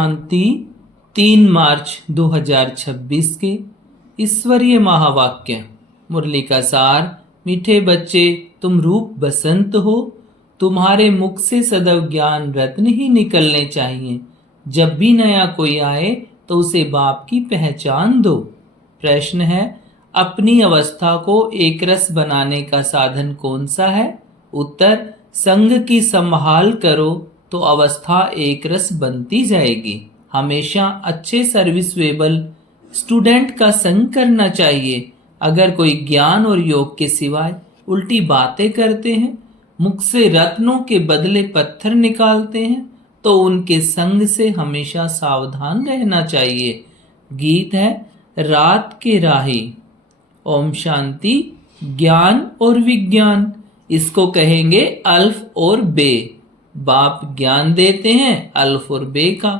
शांति 3 मार्च 2026 के ईश्वरीय महावाक्य। मुरली का सार। मीठे बच्चे, तुम रूप बसंत हो, तुम्हारे मुख से सदैव ज्ञान रत्न ही निकलने चाहिए। जब भी नया कोई आए तो उसे बाप की पहचान दो। प्रश्न है, अपनी अवस्था को एक रस बनाने का साधन कौन सा है? उत्तर, संग की संभाल करो तो अवस्था एक रस बनती जाएगी। हमेशा अच्छे सर्विसवेबल स्टूडेंट का संग करना चाहिए। अगर कोई ज्ञान और योग के सिवाय उल्टी बातें करते हैं, मुख से रत्नों के बदले पत्थर निकालते हैं, तो उनके संग से हमेशा सावधान रहना चाहिए। गीत है रात के राही। ओम शांति। ज्ञान और विज्ञान, इसको कहेंगे अल्फ और बे। बाप ज्ञान देते हैं अल्फ और बे का।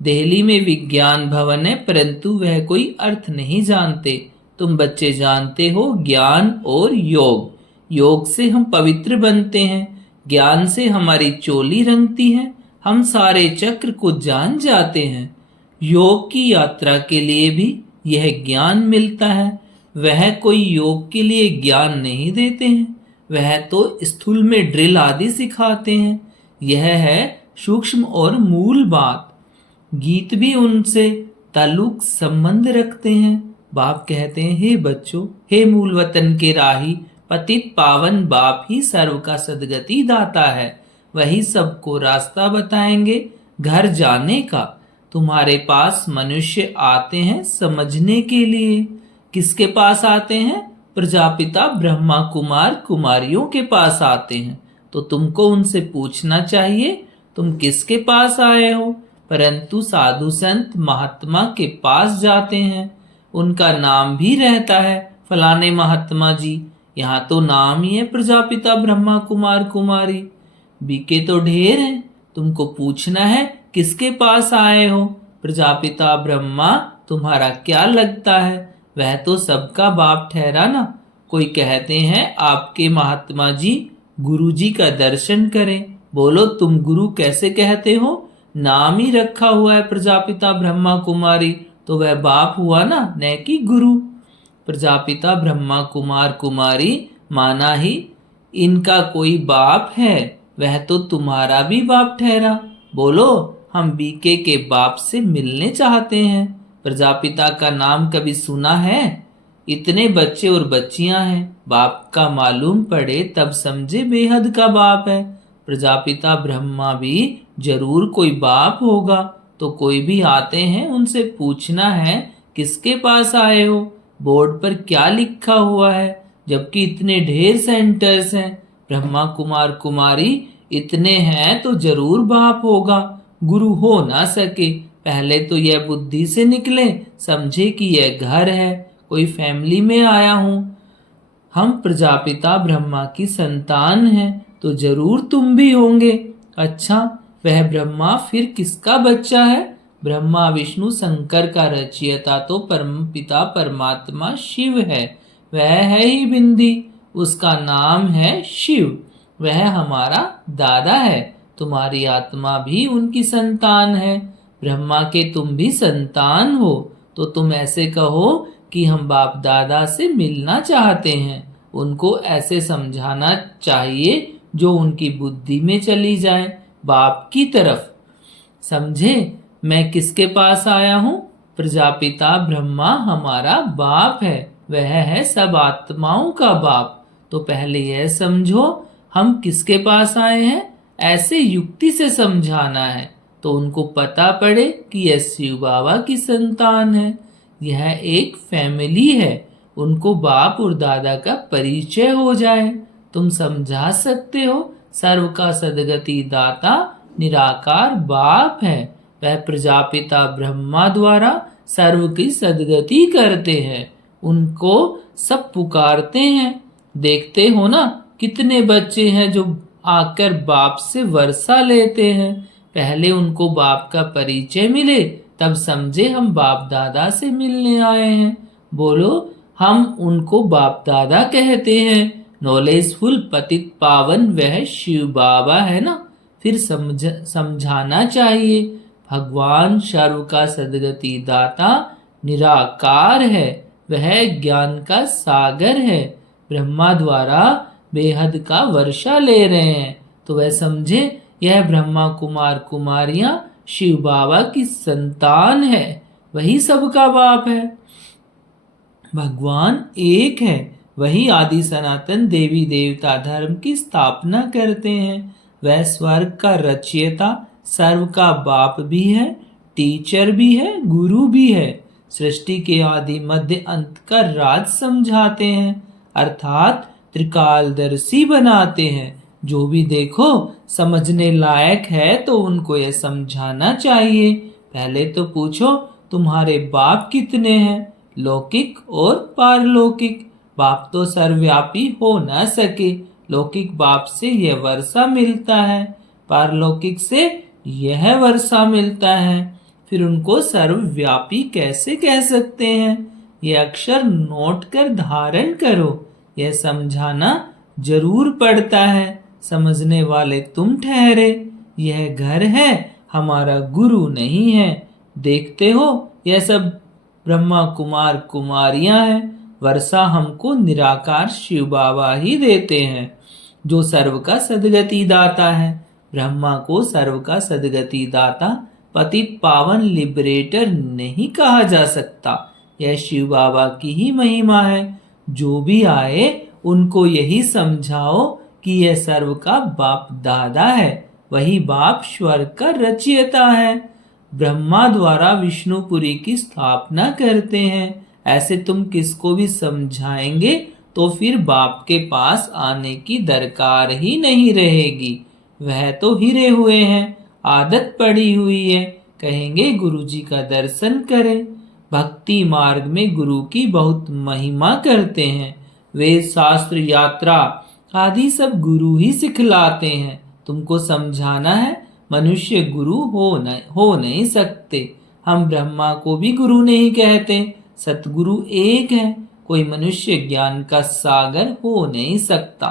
दिल्ली में विज्ञान भवन है, परंतु वह कोई अर्थ नहीं जानते। तुम बच्चे जानते हो ज्ञान और योग। योग से हम पवित्र बनते हैं, ज्ञान से हमारी चोली रंगती है, हम सारे चक्र को जान जाते हैं। योग की यात्रा के लिए भी यह ज्ञान मिलता है। वह कोई योग के लिए ज्ञान नहीं देते हैं, वह तो स्थूल में ड्रिल आदि सिखाते हैं। यह है सूक्ष्म और मूल बात। गीत भी उनसे ताल्लुक संबंध रखते हैं। बाप कहते हैं, हे बच्चों, हे मूल वतन के राही, पतित पावन बाप ही सर्व का सदगति दाता है। वही सबको रास्ता बताएंगे घर जाने का। तुम्हारे पास मनुष्य आते हैं समझने के लिए। किसके पास आते हैं? प्रजापिता ब्रह्मा कुमार कुमारियों के पास आते हैं। तो तुमको उनसे पूछना चाहिए तुम किसके पास आए हो। परंतु साधु संत महात्मा के पास जाते हैं, उनका नाम भी रहता है फलाने महात्मा जी। यहाँ तो नाम ही है प्रजापिता ब्रह्मा कुमार कुमारी। बीके तो ढेर हैं, तुमको पूछना है किसके पास आए हो। प्रजापिता ब्रह्मा तुम्हारा क्या लगता है? वह तो सबका बाप ठहरा ना। कोई कहते हैं आपके महात्मा जी गुरु जी का दर्शन करें। बोलो तुम गुरु कैसे कहते हो? नाम ही रखा हुआ है प्रजापिता ब्रह्मा कुमारी, तो वह बाप हुआ ना, न कि गुरु। प्रजापिता ब्रह्मा कुमार कुमारी माना ही इनका कोई बाप है, वह तो तुम्हारा भी बाप ठहरा। बोलो हम बीके के बाप से मिलने चाहते हैं। प्रजापिता का नाम कभी सुना है? इतने बच्चे और बच्चियां हैं, बाप का मालूम पड़े तब समझे बेहद का बाप है। प्रजापिता ब्रह्मा भी जरूर कोई बाप होगा। तो कोई भी आते हैं उनसे पूछना है किसके पास आए हो, बोर्ड पर क्या लिखा हुआ है, जबकि इतने ढेर सेंटर्स हैं। ब्रह्मा कुमार कुमारी इतने हैं तो जरूर बाप होगा, गुरु हो ना सके। पहले तो यह बुद्धि से निकले, समझे कि यह घर है, कोई फैमिली में आया हूं। हम प्रजापिता ब्रह्मा की संतान हैं, तो जरूर तुम भी होंगे। अच्छा, वह ब्रह्मा फिर किसका बच्चा है? ब्रह्मा विष्णु शंकर का रचयिता तो परम पिता परमात्मा शिव है। वह है ही बिंदी, उसका नाम है शिव। वह हमारा दादा है। तुम्हारी आत्मा भी उनकी संतान है। ब्रह्मा के तुम भी संतान हो। तो तुम ऐसे कहो कि हम बाप दादा से मिलना चाहते हैं। उनको ऐसे समझाना चाहिए जो उनकी बुद्धि में चली जाए, बाप की तरफ। समझे मैं किसके पास आया हूँ? प्रजापिता ब्रह्मा हमारा बाप है, वह है सब आत्माओं का बाप। तो पहले यह समझो हम किसके पास आए हैं, ऐसे युक्ति से समझाना है तो उनको पता पड़े कि यह शिव बाबा की संतान है। यह एक फैमिली है, उनको बाप और दादा का परिचय हो जाए। तुम समझा सकते हो सर्व का सदगति दाता निराकार बाप है। वह प्रजापिता ब्रह्मा द्वारा सर्व की सदगति करते हैं, उनको सब पुकारते हैं। देखते हो ना कितने बच्चे हैं जो आकर बाप से वर्षा लेते हैं। पहले उनको बाप का परिचय मिले तब समझे हम बाप दादा से मिलने आए हैं। बोलो हम उनको बाप दादा कहते हैं। नॉलेजफुल पतित पावन वह शिव बाबा है ना। फिर समझाना चाहिए भगवान सर्व का सद्गति दाता निराकार है, वह ज्ञान का सागर है। ब्रह्मा द्वारा बेहद का वर्षा ले रहे हैं, तो वह समझे यह ब्रह्मा कुमार कुमारियां शिव बाबा की संतान है, वही सबका बाप है। भगवान एक है, वही आदि सनातन देवी देवता धर्म की स्थापना करते हैं। वह स्वर्ग का रचयिता, सर्व का बाप भी है, टीचर भी है, गुरु भी है। सृष्टि के आदि मध्य अंत का राज समझाते हैं, अर्थात त्रिकालदर्शी बनाते हैं। जो भी देखो समझने लायक है तो उनको यह समझाना चाहिए। पहले तो पूछो तुम्हारे बाप कितने हैं, लौकिक और पारलौकिक। बाप तो सर्वव्यापी हो न सके, लौकिक बाप से यह वर्षा मिलता है, पारलौकिक से यह वर्षा मिलता है, फिर उनको सर्वव्यापी कैसे कह सकते हैं? यह अक्षर नोट कर धारण करो, यह समझाना जरूर पड़ता है। समझने वाले तुम ठहरे, यह घर है, हमारा गुरु नहीं है। देखते हो यह सब ब्रह्मा कुमार कुमारियां हैं, वर्षा हमको निराकार शिव बाबा ही देते हैं, जो सर्व का सद्गति दाता है। ब्रह्मा को सर्व का सद्गति दाता, पतित पावन लिबरेटर नहीं कहा जा सकता, यह शिव बाबा की ही महिमा है। जो भी आए उनको यही समझाओ कि यह सर्व का बाप दादा है, वही बाप स्वर्ग का रचयिता है। ब्रह्मा द्वारा विष्णुपुरी की स्थापना करते हैं, ऐसे तुम किसको भी समझाएंगे तो फिर बाप के पास आने की दरकार ही नहीं रहेगी। वह तो हिरे हुए हैं, आदत पड़ी हुई है, कहेंगे गुरुजी का दर्शन करें। भक्ति मार्ग में गुरु की बहुत महिमा करते हैं, वेद शास्त्र यात्रा आदि सब गुरु ही सिखलाते हैं। तुमको समझाना है मनुष्य गुरु हो नहीं सकते। हम ब्रह्मा को भी गुरु नहीं कहते, सतगुरु एक है, कोई मनुष्य ज्ञान का सागर हो नहीं सकता।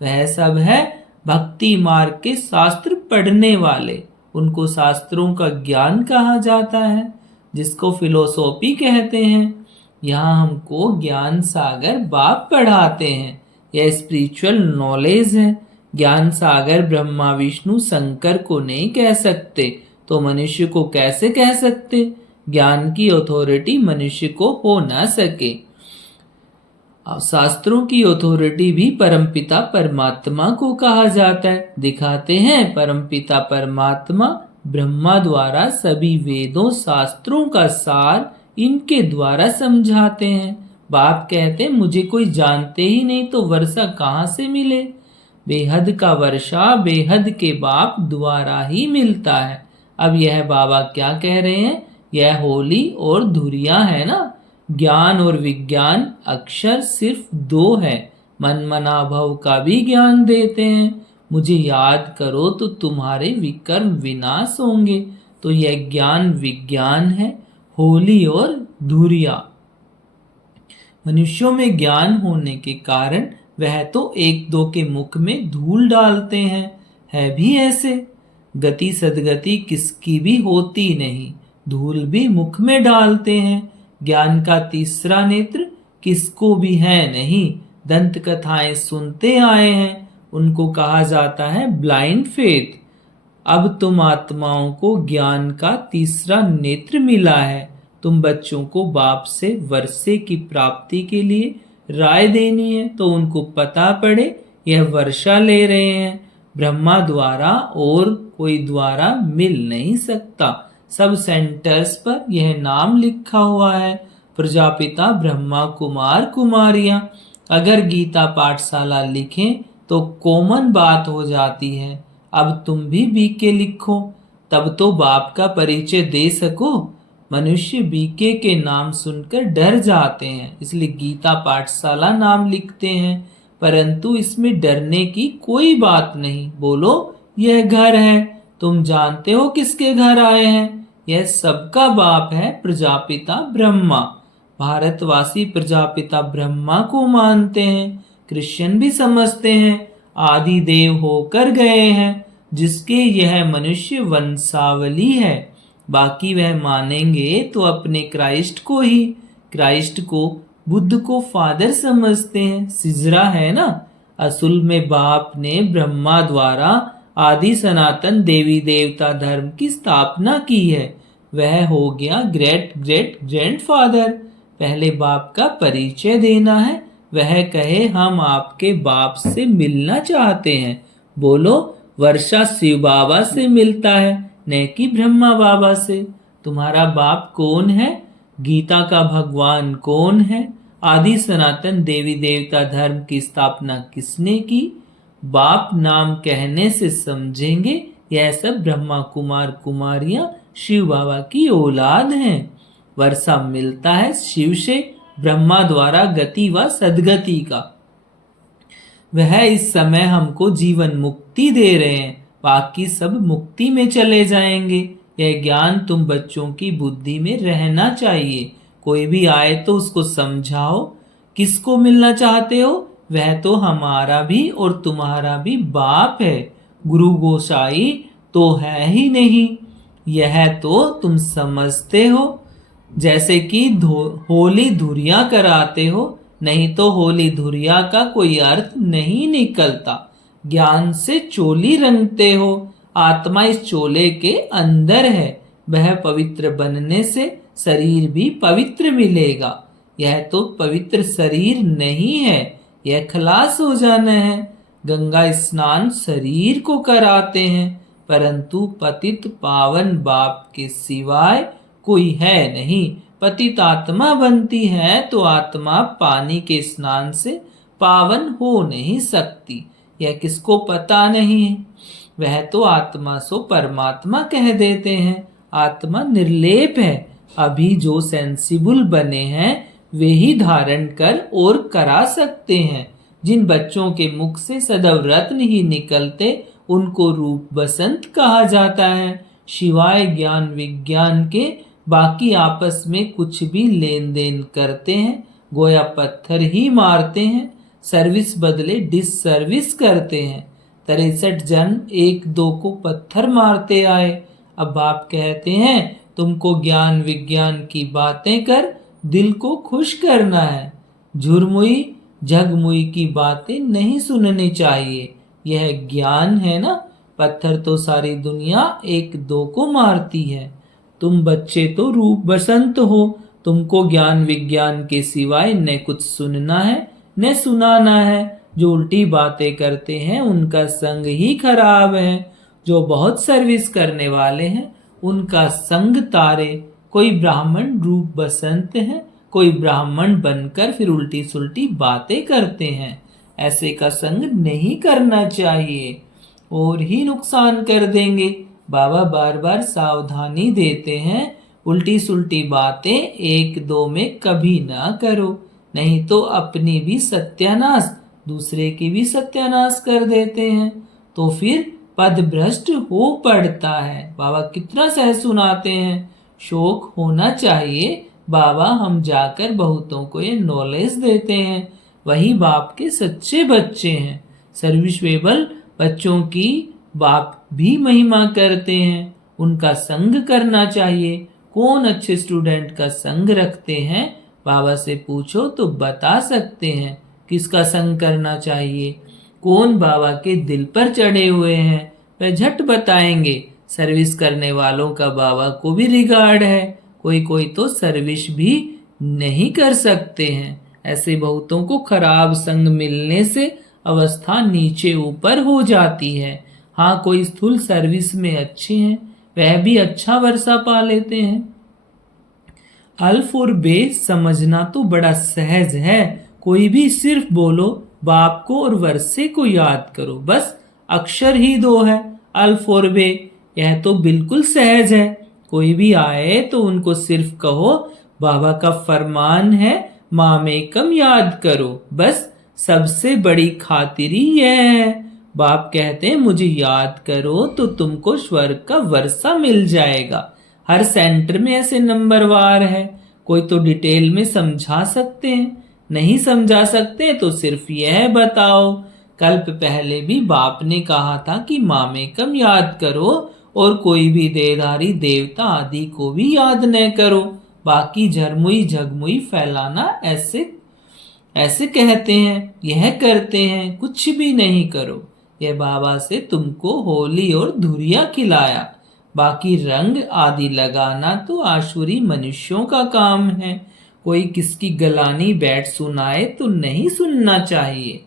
वह सब है भक्ति मार्ग के शास्त्र पढ़ने वाले, उनको शास्त्रों का ज्ञान कहा जाता है, जिसको फिलोसॉफी कहते हैं। यहाँ हमको ज्ञान सागर बाप पढ़ाते हैं, यह स्पिरिचुअल नॉलेज है। ज्ञान सागर ब्रह्मा विष्णु शंकर को नहीं कह सकते, तो मनुष्य को कैसे कह सकते? ज्ञान की अथॉरिटी मनुष्य को हो ना सके। शास्त्रों की अथॉरिटी भी परमपिता परमात्मा को कहा जाता है। दिखाते हैं परमपिता परमात्मा ब्रह्मा द्वारा सभी वेदों शास्त्रों का सार इनके द्वारा समझाते हैं। बाप कहते मुझे कोई जानते ही नहीं तो वर्षा कहाँ से मिले? बेहद का वर्षा बेहद के बाप द्वारा ही मिलता है। अब यह बाबा क्या कह रहे हैं? यह होली और धुरिया है ना, ज्ञान और विज्ञान अक्षर सिर्फ दो है। मन मना भव का भी ज्ञान देते हैं। मुझे याद करो तो तुम्हारे विकर्म विनाश होंगे। तो यह ज्ञान विज्ञान है, होली और धुरिया। मनुष्यों में ज्ञान होने के कारण वह तो एक दो के मुख में धूल डालते हैं, है भी ऐसे। गति सदगति किसकी भी होती नहीं, धूल भी मुख में डालते हैं। ज्ञान का तीसरा नेत्र किसको भी है नहीं। दंत कथाएं सुनते आए हैं, उनको कहा जाता है ब्लाइंड फेथ। अब तुम आत्माओं को ज्ञान का तीसरा नेत्र मिला है। तुम बच्चों को बाप से वर्षे की प्राप्ति के लिए राय देनी है, तो उनको पता पड़े यह वर्षा ले रहे हैं, ब्रह्मा द्वारा और कोई द्वारा मिल नहीं सकता। सब सेंटर्स पर यह नाम लिखा हुआ है, प्रजापिता ब्रह्मा कुमार कुमारियां। अगर गीता पाठशाला लिखें तो कॉमन बात हो जाती है। अब तुम भी बीके लिखो, तब तो बाप का परिचय दे सको। मनुष्य बीके के नाम सुनकर डर जाते हैं, इसलिए गीता पाठशाला नाम लिखते हैं, परंतु इसमें डरने की कोई बात नहीं। बोलो यह घर है, तुम जानते हो किसके घर आए हैं? यह सबका बाप है, प्रजापिता ब्रह्मा। भारतवासी प्रजापिता ब्रह्मा को मानते हैं, क्रिश्चियन भी समझते हैं आदि देव होकर गए हैं, जिसके यह मनुष्य वंशावली है। बाकी वह मानेंगे तो अपने क्राइस्ट को ही। क्राइस्ट को बुद्ध को फादर समझते हैं, सिजरा है ना। असल में बाप ने ब्रह्मा द्वारा आदि सनातन देवी देवता धर्म की स्थापना की है। वह हो गया ग्रेट ग्रेट ग्रैंडफादर। पहले बाप का परिचय देना है। वह कहे हम आपके बाप से मिलना चाहते हैं। बोलो, वर्षा शिव बाबा से मिलता है, न कि ब्रह्मा बाबा से। तुम्हारा बाप कौन है? गीता का भगवान कौन है? आदि सनातन देवी देवता धर्म की स्थापना किसने की? बाप नाम कहने से समझेंगे यह सब ब्रह्मा कुमार कुमारियां शिव बाबा की औलाद हैं। वर्षा मिलता है शिव से, ब्रह्मा द्वारा गति व सदगति का। वह इस समय हमको जीवन मुक्ति दे रहे हैं, बाकी सब मुक्ति में चले जाएंगे। यह ज्ञान तुम बच्चों की बुद्धि में रहना चाहिए। कोई भी आए तो उसको समझाओ। किसको मिलना चाहते हो? वह तो हमारा भी और तुम्हारा भी बाप है। गुरु गोसाई तो है ही नहीं, यह तो तुम समझते हो। जैसे कि होली धुरिया कराते हो, नहीं तो होली धुरिया का कोई अर्थ नहीं निकलता। ज्ञान से चोली रंगते हो, आत्मा इस चोले के अंदर है। वह पवित्र बनने से शरीर भी पवित्र मिलेगा। यह तो पवित्र शरीर नहीं है, यह खलास हो जाना है। गंगा स्नान शरीर को कराते हैं, परंतु पतित पावन बाप के सिवाय कोई है नहीं। पतित आत्मा बनती है तो आत्मा पानी के स्नान से पावन हो नहीं सकती। यह किसको पता नहीं है? वह तो आत्मा सो परमात्मा कह देते हैं। आत्मा निर्लेप है। अभी जो सेंसिबल बने हैं वे ही धारण कर और करा सकते हैं। जिन बच्चों के मुख से सदैव रत्न ही निकलते उनको रूप बसंत कहा जाता है। शिवाय ज्ञान विज्ञान के बाकी आपस में कुछ भी लेन देन करते हैं, गोया पत्थर ही मारते हैं। सर्विस बदले डिसर्विस करते हैं। 63 जन एक दो को पत्थर मारते आए। अब आप कहते हैं तुमको ज्ञान विज्ञान की बातें कर दिल को खुश करना है। झुरमुई झगमुई की बातें नहीं सुननी चाहिए। यह ज्ञान है ना। पत्थर तो सारी दुनिया एक दो को मारती है। तुम बच्चे तो रूप बसंत हो। तुमको ज्ञान विज्ञान के सिवाय न कुछ सुनना है न सुनाना है। जो उल्टी बातें करते हैं उनका संग ही खराब है। जो बहुत सर्विस करने वाले हैं उनका संग तारे। कोई ब्राह्मण रूप बसंत है, कोई ब्राह्मण बनकर फिर उल्टी सुल्टी बातें करते हैं। ऐसे का संग नहीं करना चाहिए, और ही नुकसान कर देंगे। बाबा बार बार सावधानी देते हैं, उल्टी सुल्टी बातें एक दो में कभी ना करो, नहीं तो अपनी भी सत्यानाश दूसरे की भी सत्यानाश कर देते हैं, तो फिर पद भ्रष्ट हो पड़ता है। बाबा कितना सह सुनाते हैं। शौक होना चाहिए। बाबा हम जाकर बहुतों को ये नॉलेज देते हैं। वही बाप के सच्चे बच्चे हैं। सर्विसेबल बच्चों की बाप भी महिमा करते हैं। उनका संग करना चाहिए। कौन अच्छे स्टूडेंट का संग रखते हैं? बाबा से पूछो तो बता सकते हैं किसका संग करना चाहिए। कौन बाबा के दिल पर चढ़े हुए हैं वह झट बताएंगे। सर्विस करने वालों का बाबा को भी रिगार्ड है। कोई कोई तो सर्विस भी नहीं कर सकते हैं। ऐसे बहुतों को खराब संग मिलने से अवस्था नीचे ऊपर हो जाती है। हाँ, कोई स्थूल सर्विस में अच्छे हैं, वह भी अच्छा वर्षा पा लेते हैं। अल्फ और बे समझना तो बड़ा सहज है। कोई भी सिर्फ बोलो बाप को और वर्षे को याद करो, बस अक्षर ही दो है, अल्फ और बे। यह तो बिल्कुल सहज है। कोई भी आए तो उनको सिर्फ कहो बाबा का फरमान है मामेकम याद करो, बस सबसे बड़ी खातिरी यह है। बाप कहते हैं मुझे याद करो तो तुमको स्वर्ग का वर्षा मिल जाएगा। हर सेंटर में ऐसे नंबरवार है। कोई तो डिटेल में समझा सकते हैं, नहीं समझा सकते तो सिर्फ यह बताओ। कल्प पहले भी बाप ने कहा था कि मामेकम याद करो और कोई भी देहधारी देवता आदि को भी याद न करो। बाकी झरमुई झगमुई फैलाना ऐसे ऐसे कहते हैं, यह करते हैं, कुछ भी नहीं करो। यह बाबा से तुमको होली और धुरिया खिलाया। बाकी रंग आदि लगाना तो आशुरी मनुष्यों का काम है। कोई किसकी गलानी बैठ सुनाए तो नहीं सुनना चाहिए।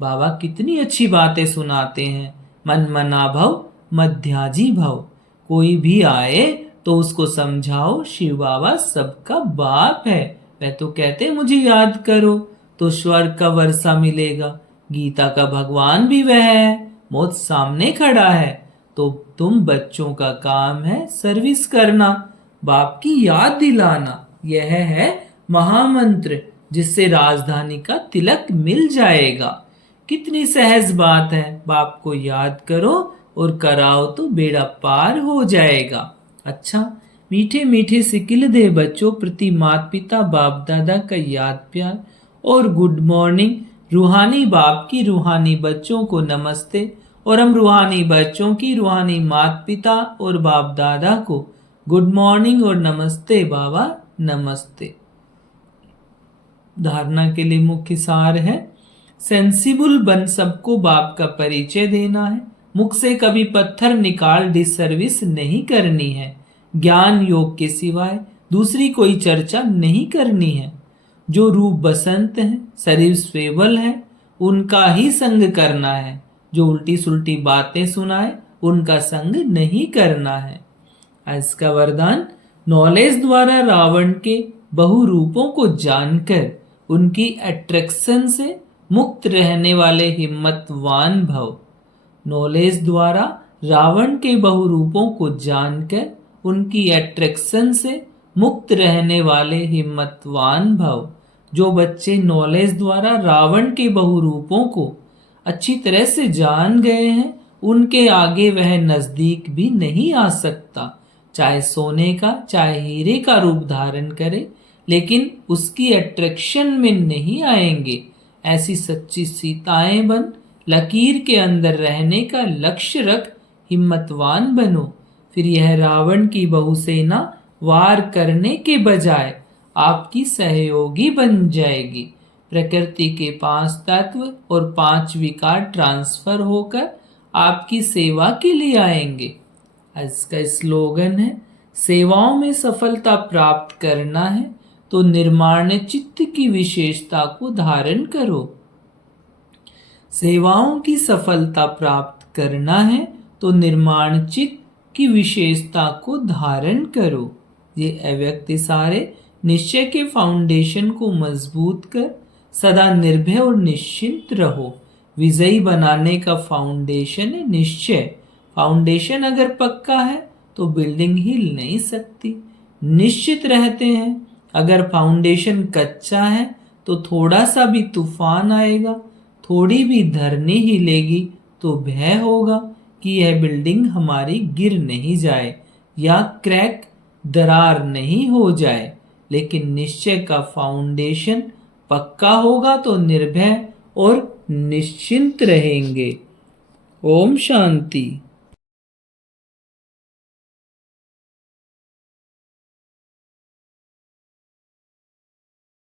बाबा कितनी अच्छी बातें सुनाते हैं। मन मना भव मध्याजी भव। कोई भी आए तो उसको समझाओ शिव बाबा सबका बाप है। वह तो कहते मुझे याद करो तो स्वर्ग का वर्षा मिलेगा। गीता का भगवान भी वह है, मौत सामने खड़ा है। तो तुम बच्चों का काम है सर्विस करना, बाप की याद दिलाना। यह है महामंत्र जिससे राजधानी का तिलक मिल जाएगा। कितनी सहज बात है, बाप को याद करो और कराओ तो बेड़ा पार हो जाएगा। अच्छा, मीठे मीठे सिकिल दे बच्चों प्रति माता पिता बाप दादा का याद प्यार और गुड मॉर्निंग। रूहानी बाप की रूहानी बच्चों को नमस्ते और हम रूहानी बच्चों की रूहानी माता पिता और बाप दादा को गुड मॉर्निंग और नमस्ते बाबा नमस्ते। धारणा के लिए मुख्य सार है, सेंसिबल बन सबको बाप का परिचय देना है। मुख से कभी पत्थर निकाल डिसर्विस नहीं करनी है। ज्ञान योग के सिवाय दूसरी कोई चर्चा नहीं करनी है। जो रूप बसंत है, शरीर स्वेबल है, उनका ही संग करना है। जो उल्टी सुल्टी बातें सुनाए उनका संग नहीं करना है। इसका वरदान, नॉलेज द्वारा रावण के बहुरूपों को जानकर उनकी अट्रैक्शन से मुक्त रहने वाले हिम्मतवान भव। नॉलेज द्वारा रावण के बहुरूपों को जानकर उनकी अट्रैक्शन से मुक्त रहने वाले हिम्मतवान भव। जो बच्चे नॉलेज द्वारा रावण के बहुरूपों को अच्छी तरह से जान गए हैं, उनके आगे वह नजदीक भी नहीं आ सकता। चाहे सोने का चाहे हीरे का रूप धारण करे, लेकिन उसकी अट्रैक्शन में नहीं आएंगे। ऐसी सच्ची सीताएं बन, लकीर के अंदर रहने का लक्ष्य रख, हिम्मतवान बनो। फिर यह रावण की बहुसेना वार करने के बजाय आपकी सहयोगी बन जाएगी। प्रकृति के 5 तत्व और 5 विकार ट्रांसफर होकर आपकी सेवा के लिए आएंगे। इसका स्लोगन है, सेवाओं में सफलता प्राप्त करना है तो निर्माण चित्त की विशेषता को धारण करो। सेवाओं की सफलता प्राप्त करना है तो निर्माण चित्त की विशेषता को धारण करो। ये अव्यक्त इशारे निश्चय के फाउंडेशन को मजबूत कर सदा निर्भय और निश्चिंत रहो। विजयी बनाने का फाउंडेशन है निश्चय। फाउंडेशन अगर पक्का है तो बिल्डिंग हिल नहीं सकती। निश्चित रहते हैं, अगर फाउंडेशन कच्चा है तो थोड़ा सा भी तूफान आएगा, थोड़ी भी धरनी हिलेगी तो भय होगा कि यह बिल्डिंग हमारी गिर नहीं जाए या क्रैक दरार नहीं हो जाए। लेकिन निश्चय का फाउंडेशन पक्का होगा तो निर्भय और निश्चिंत रहेंगे। ओम शांति।